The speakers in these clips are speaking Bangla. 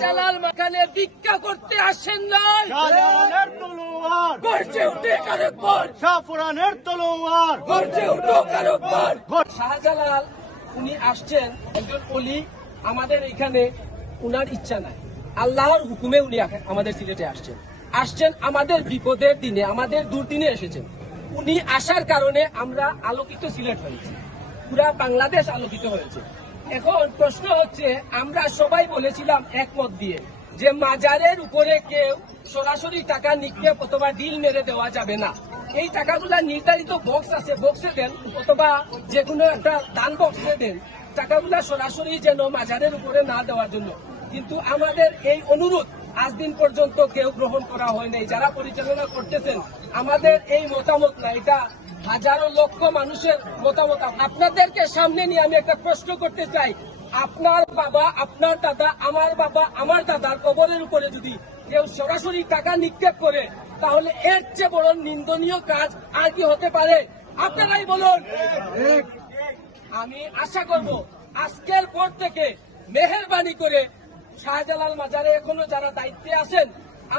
শাহজালাল মাখানে ভিক্ষা করতে আসেন নাই, শাহজালালের তলোয়ার গর্জে উঠে কারকবার, শাহপুরানের তলোয়ার গর্জে উঠো কারকবার। শাহজালাল উনি আসছেন একজন অলি, আমাদের এখানে উনার ইচ্ছা নাই, আল্লাহর হুকুমে উনি আমাদের সিলেটে আসছেন আমাদের বিপদের দিনে, আমাদের দুর্দিনে এসেছেন। উনি আসার কারণে আমরা আলোকিত সিলেট হয়েছি, পুরা বাংলাদেশ আলোকিত হয়েছে। এখন প্রশ্ন হচ্ছে, আমরা সবাই বলেছিলাম একমত দিয়ে যে মাজারের উপরে কেউ সরাসরি টাকা নিক্ষেপ অথবা ডিল মেরে দেওয়া যাবে না। এই টাকাগুলা নির্ধারিত বক্স আছে, বক্সে দেন অথবা যে কোনো একটা দান বক্সে দেন, টাকাগুলা সরাসরি যেন মাজারের উপরে না দেওয়ার জন্য। কিন্তু আমাদের এই অনুরোধ আজ দিন পর্যন্ত কেউ গ্রহণ করা হয় নাই। যারা পরিচালনা করতেছেন, আমাদের এই মতামত না, এটা হাজারো লক্ষ মানুষের মতামত। আপনাদেরকে সামনে নিয়ে আমি একটা প্রশ্ন করতে চাই, আপনার বাবা, আপনার দাদা, আমার বাবা, আমার দাদার কবরের উপরে যদি কেউ সরাসরি টাকা নিক্ষেপ করে, তাহলে এর চেয়ে বড় নিন্দনীয় কাজ আর কি হতে পারে? আপনারাই বলুন। আমি আশা করব আজকের পর থেকে মেহেরবানি করে শাহজালাল মাজারে এখনো যারা দায়িত্বে আছেন,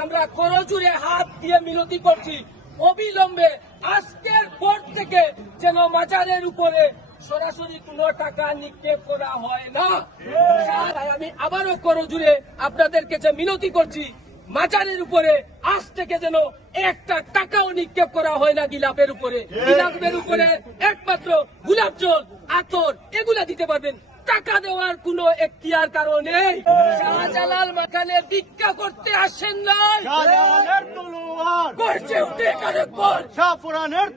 আমরা করজোড়ে হাত দিয়ে মিনতি করছি, অবিলম্বে আজকের পর থেকে যেন মাজারের উপরে সরাসরি কোনো টাকা নিক্ষেপ করা হয় না। আমি আবারও করজোড়ে আপনাদের কাছে মিনতি করছি, মাজারের উপরে আজ থেকে যেন একটা টাকাও নিক্ষেপ করা হয় না গিলাপের উপরে। গিলাপের উপরে একমাত্র গোলাপ জল, আতর এগুলা দিতে পারবেন, টাকা দেওয়ার কোনো এখতিয়ার কারণ নেই। শাহজালাল মাখানে ভিক্ষা করতে আসেন নাই, শাহজালালের তলোয়ার গর্জে উঠে কারকবার, শাহপুরানের